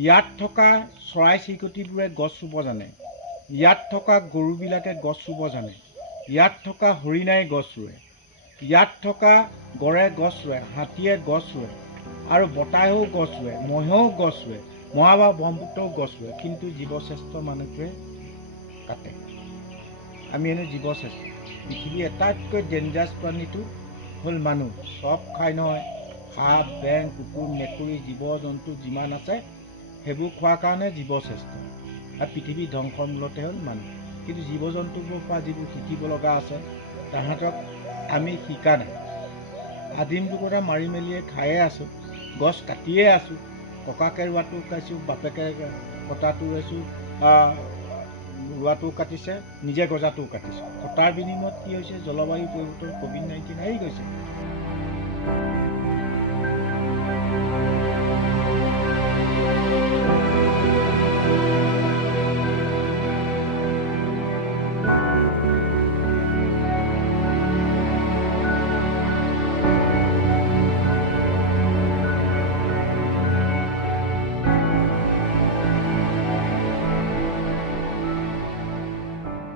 ইয়াত থকা চৰাই চিৰিকটিবোৰে গছ ৰুব জানে, ইয়াত থকা গৰুবিলাকে গছ ৰুব জানে, ইয়াত থকা হৰিণাই গছ ৰুৱে, ইয়াত থকা গড়ে গছ ৰুৱে, হাতীয়ে গছ ৰুৱে আৰু বতাহেও গছ ৰুৱে, মহেও গছ ৰুৱে, মহাবাহু ব্ৰহ্মপুত্ৰও গছ ৰুৱে, কিন্তু জীৱশ্ৰেষ্ঠ মানুহটোৱে কাটে। আমি এনে জীৱশ্ৰেষ্ঠ। পৃথিৱীৰ আটাইতকৈ ডেঞ্জাৰাছ প্ৰাণীটো হ'ল মানুহ। চব খাই নহয়, সাপ, বেং, কুকুৰ, মেকুৰী, জীৱ জন্তু যিমান আছে সেইবোৰ খোৱাৰ কাৰণে জীৱশ্ৰেষ্ঠ। আৰু পৃথিৱী ধ্বংসৰ মূলতে হ'ল মানুহ। কিন্তু জীৱ জন্তুবোৰৰ পৰা যিবোৰ শিকিব লগা আছে তাহাঁতক আমি শিকা নাই। আদিম যুগতে মাৰি মেলিয়ে খায়ে আছোঁ, গছ কাটিয়ে আছোঁ, ককাকে ৰোৱাটো খাইছোঁ, বাপেকে কটাটো ৰুইছোঁ, ৰোৱাটোও কাটিছে, নিজে গজাটোও কাটিছে। কটাৰ বিনিময়ত কি হৈছে? জলবায়ু পৰিৱৰ্তন, COVID-19 আহি গৈছে।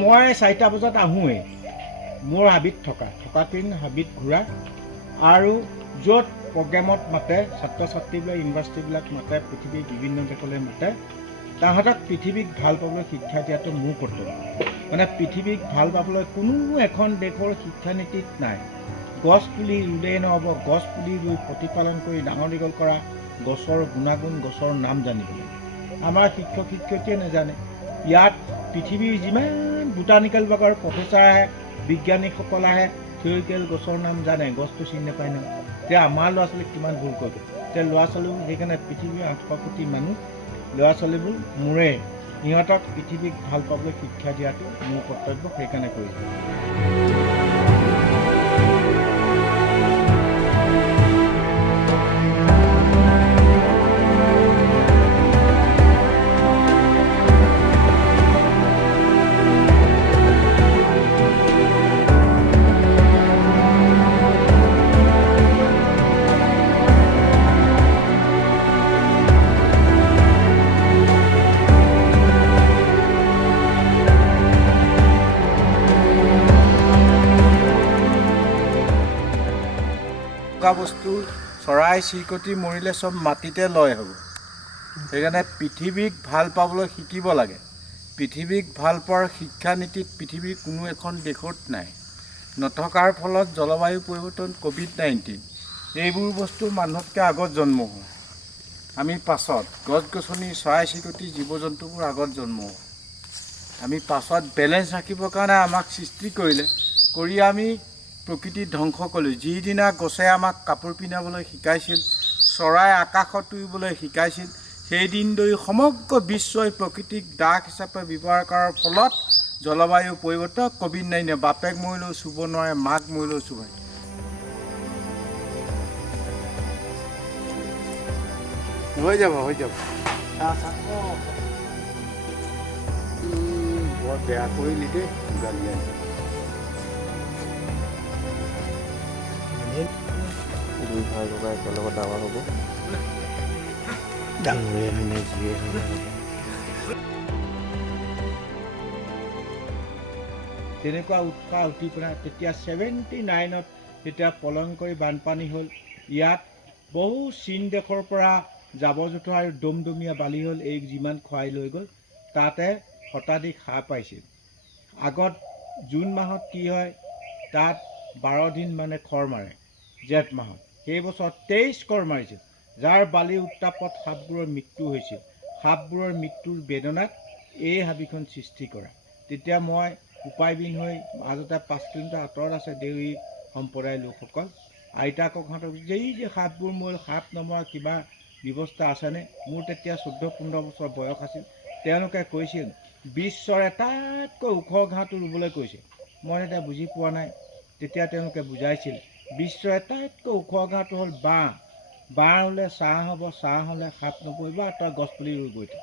মই 4টা বজাত আহোঁৱেই, মোৰ হাবিত থকাকেইদিন হাবিত ঘূৰা আৰু য'ত প্ৰগ্ৰেমত মাতে, ছাত্ৰ ছাত্ৰীবিলাক ইউনিভাৰ্চিটিবিলাক মাতে, পৃথিৱীৰ বিভিন্ন দেশলৈ মাতে, তাহাঁতক পৃথিৱীক ভাল পাবলৈ শিক্ষা দিয়াটো মোৰ কৰ্তব্য। মানে পৃথিৱীক ভাল পাবলৈ কোনো এখন দেশৰ শিক্ষানীতিত নাই। গছ পুলি ৰুলেই নহ'ব, গছ পুলি ৰুই প্ৰতিপালন কৰি ডাঙৰ দীঘল কৰা, গছৰ গুণাগুণ, গছৰ নাম জানিবলৈ আমাৰ শিক্ষক শিক্ষয়িত্ৰীয়ে নাজানে। ইয়াত পৃথিৱীৰ যিমান বোটানিকেল বাগৰ প্ৰফেচাৰ আহে, বিজ্ঞানীসকল আহে, থিয়ৰিকেল গছৰ নাম জানে, গছটো চিনি নাপায় নহয়। এতিয়া আমাৰ ল'ৰা ছোৱালীক কিমান ভুল কৰিব। এতিয়া ল'ৰা ছোৱালীবোৰ সেইকাৰণে পৃথিৱীৰ 800 কোটি মানুহ, ল'ৰা ছোৱালীবোৰ মোৰে। সিহঁতক পৃথিৱীক ভাল পাবলৈ শিক্ষা দিয়াটো মোৰ কৰ্তব্য, সেইকাৰণে কৰিছোঁ। বস্তু চৰাই চিৰিকটি মৰিলে চব মাটিতে লয় হ'ব। সেইকাৰণে পৃথিৱীক ভাল পাবলৈ শিকিব লাগে। পৃথিৱীক ভাল পোৱাৰ শিক্ষানীতিত পৃথিৱীৰ কোনো এখন দেশত নাই। নথকাৰ ফলত জলবায়ু পৰিৱৰ্তন, COVID-19 এইবোৰ বস্তু মানুহতকৈ আগত জন্ম হয়। আমি পাছত, গছ গছনি, চৰাই চিৰিকটি, জীৱ জন্তুবোৰ আগত জন্ম হয়। আমি পাছত বেলেঞ্চ ৰাখিবৰ কাৰণে আমাক সৃষ্টি কৰিলে, কৰি আমি প্ৰকৃতি ধ্বংস কৰিলোঁ। যিদিনা গছে আমাক কাপোৰ পিন্ধাবলৈ শিকাইছিল, চৰাই আকাশত উৰিবলৈ শিকাইছিল, সেইদিন ধৰি সমগ্ৰ বিশ্বই প্ৰকৃতিক দাস হিচাপে ব্যৱহাৰ কৰাৰ ফলত জলবায়ু পৰিৱৰ্তন, COVID-19 বাপেক মৰিলেও চুব নোৱাৰে, মাক মৰিলেও চুব নোৱাৰে। হৈ যাব বৰ বেয়া কৰিলি দেই, গালি আনি। দুই ভাই ককাই একেলগত ডাঙৰ হ'ব। ডাঙৰে হয়নে যিয়ে হয়। তেনেকুৱা উৎসাহ উঠি পেলাই তেতিয়া 79ত যেতিয়া প্ৰলয়ংকৰী বানপানী হ'ল, ইয়াত বহু চীন দেশৰ পৰা জাবৰ জোঁথৰ আৰু দমদমীয়া বালি হ'ল, এই যিমান খুৱাই লৈ গ'ল, তাতে শতাধিক সাৰ পাইছিল। আগত জুন মাহত কি হয়, তাত 12 দিন মানে খৰ মাৰে, জেঠ মাহত। সেই বছৰ 23 খৰ মাৰিছিল, যাৰ বালিৰ উত্তাপত সাপবোৰৰ মৃত্যু হৈছিল। সাপবোৰৰ মৃত্যুৰ বেদনাত এই হাবিখন সৃষ্টি কৰা। তেতিয়া মই উপায়বিহীন হৈ, মাজতে 5 কিলোমিটাৰ আঁতৰত আছে দেউৰী সম্প্ৰদায়ৰ লোকসকল, আইতা ককাহঁতক যে সাপবোৰ মৰিল, সাপ নমৰা কিবা ব্যৱস্থা আছেনে? মোৰ তেতিয়া 14-15 বছৰ বয়স আছিল। তেওঁলোকে কৈছিল বিশ্বৰ আটাইতকৈ ওখ ঘাঁহটো ৰুবলৈ কৈছে। মই তেতিয়া বুজি পোৱা নাই। তেতিয়া তেওঁলোকে বুজাইছিল বিশ্বৰ আটাইতকৈ ওখ ঘাঁহটো হ'ল বাঁহ। বাঁহ ৰুলে ছাঁ হ'ব, ছাঁ হ'লে সাপ নপৰিব, আৰু তই গছপুলি ৰুই থাক।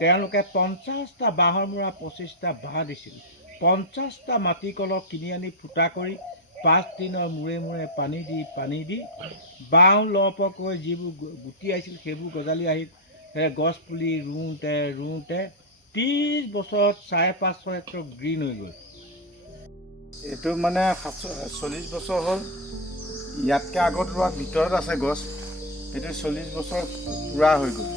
তেওঁলোকে 50টা বাঁহৰ মূৰা 25টা বাঁহ দিছিল। 50টা মাটি কলহ কিনি আনি ফুটা কৰি 5 দিনৰ মূৰে মূৰে পানী দি বাঁহ লহপহকৈ যিবোৰ গুটি আহিছিল সেইবোৰ গজালি আহিল। সেই গছ পুলি ৰুওঁতে 30 বছৰত 5.5 হেক্টৰ গ্ৰীণ হৈ গ'ল। এইটো মানে 40 বছৰ হ'ল। ইয়াতকৈ আগত ৰোৱা ভিতৰত আছে গছ, সেইটো 40 বছৰ পূৰা হৈ গ'ল।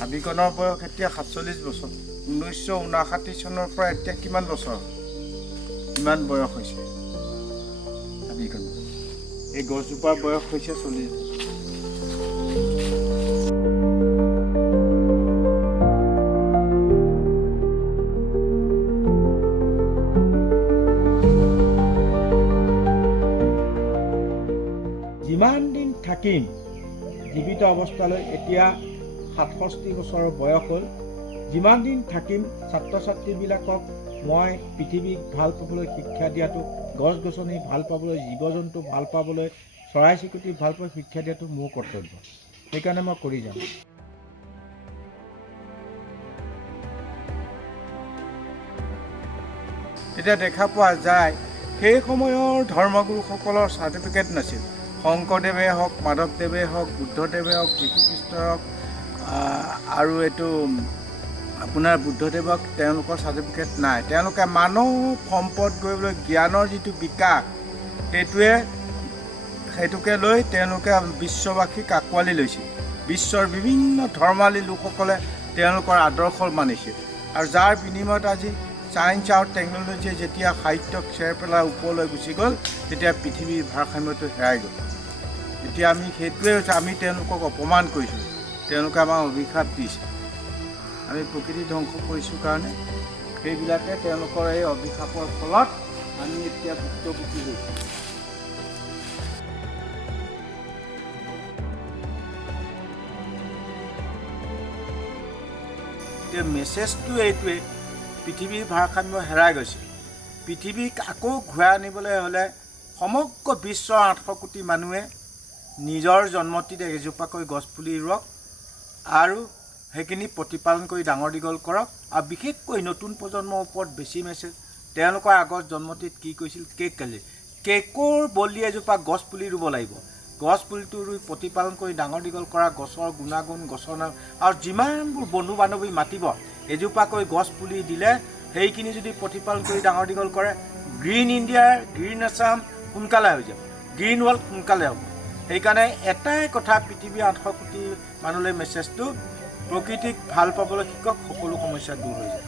হাবিখনৰ বয়স এতিয়া 47 বছৰ। 1959 চনৰ পৰা এতিয়া কিমান বছৰ কিমান বয়স হৈছে হাবিখনৰ? এই গছজোপাৰ বয়স হৈছে 40 বছৰ। যিমান দিন থাকিম জীৱিত অৱস্থালৈ, এতিয়া 67 বছৰৰ বয়স হ'ল। যিমান দিন থাকিম ছাত্ৰ ছাত্ৰীবিলাকক মই পৃথিৱীক ভাল পাবলৈ শিক্ষা দিয়াটো, গছ গছনি ভাল পাবলৈ, জীৱ জন্তু ভাল পাবলৈ, চৰাই চিৰিকটি ভাল পাবলৈ শিক্ষা দিয়াটো মোৰ কৰ্তব্য। সেইকাৰণে মই কৰি যাম। এতিয়া দেখা পোৱা যায় সেই সময়ৰ ধৰ্মগুৰুসকলৰ চাৰ্টিফিকেট নাছিল। শংকৰদেৱে হওক, মাধৱদেৱে হওক, বুদ্ধদেৱে হওক, যীশুখ্ৰীষ্টই হওক, আৰু এইটো আপোনাৰ বুদ্ধদেৱক তেওঁলোকৰ চাৰ্টিফিকেট নাই। তেওঁলোকে মানৱ সম্পদ কৰিবলৈ জ্ঞানৰ যিটো বিকাশ, সেইটোকে লৈ তেওঁলোকে বিশ্ববাসীক আঁকোৱালি লৈছিল। বিশ্বৰ বিভিন্ন ধৰ্মাৱলী লোকসকলে তেওঁলোকৰ আদৰ্শ মানিছিল। আৰু যাৰ বিনিময়ত আজি ছায়েন্স আৰু টেকন'লজিয়ে যেতিয়া সাহিত্যক চেৰ পেলাই ওপৰলৈ গুচি গ'ল, তেতিয়া পৃথিৱীৰ ভাৰসাম্যটো হেৰাই গ'ল। এতিয়া আমি সেইটোৱে হৈছে, আমি তেওঁলোকক অপমান কৰিছোঁ, তেওঁলোকে আমাক অভিশাপ দিছে। আমি প্ৰকৃতি ধ্বংস কৰিছোঁ কাৰণে সেইবিলাকে তেওঁলোকৰ এই অভিশাপৰ ফলত আমি এতিয়া ভুক্তভোগী হৈছোঁ। এতিয়া মেছেজটো এইটোৱে, পৃথিৱীৰ ভাৰসাম্য হেৰাই গৈছে। পৃথিৱীক আকৌ ঘূৰাই আনিবলৈ হ'লে সমগ্ৰ বিশ্বৰ 800 কোটি মানুহে নিজৰ জন্মতিত এজোপাকৈ গছপুলি ৰুৱক আৰু সেইখিনি প্ৰতিপালন কৰি ডাঙৰ দীঘল কৰক। আৰু বিশেষকৈ নতুন প্ৰজন্মৰ ওপৰত বেছি মেছেজ, তেওঁলোকৰ আগত জন্মতিত কি কৈছিল, কেক কালি, কেকৰ বলি এজোপা গছপুলি ৰুব লাগিব। গছপুলিটো ৰুই প্ৰতিপালন কৰি ডাঙৰ দীঘল কৰা, গছৰ গুণাগুণ, গছৰ নাম, আৰু যিমানবোৰ বন্ধু বান্ধৱী মাতিব, এজোপাকৈ গছ পুলি দিলে সেইখিনি যদি প্ৰতিপালন কৰি ডাঙৰ দীঘল কৰে, গ্ৰীণ ইণ্ডিয়াৰ, গ্ৰীণ আছাম সোনকালে হৈ যাব, গ্ৰীণ ৱৰ্ল্ড সোনকালে হ'ব। সেইকাৰণে এটাই কথা পৃথিৱীৰ 800 কোটি মানুহলৈ মেছেজটো, প্ৰকৃতিক ভাল পাবলৈ শিকক, সকলো সমস্যা দূৰ হৈ যায়।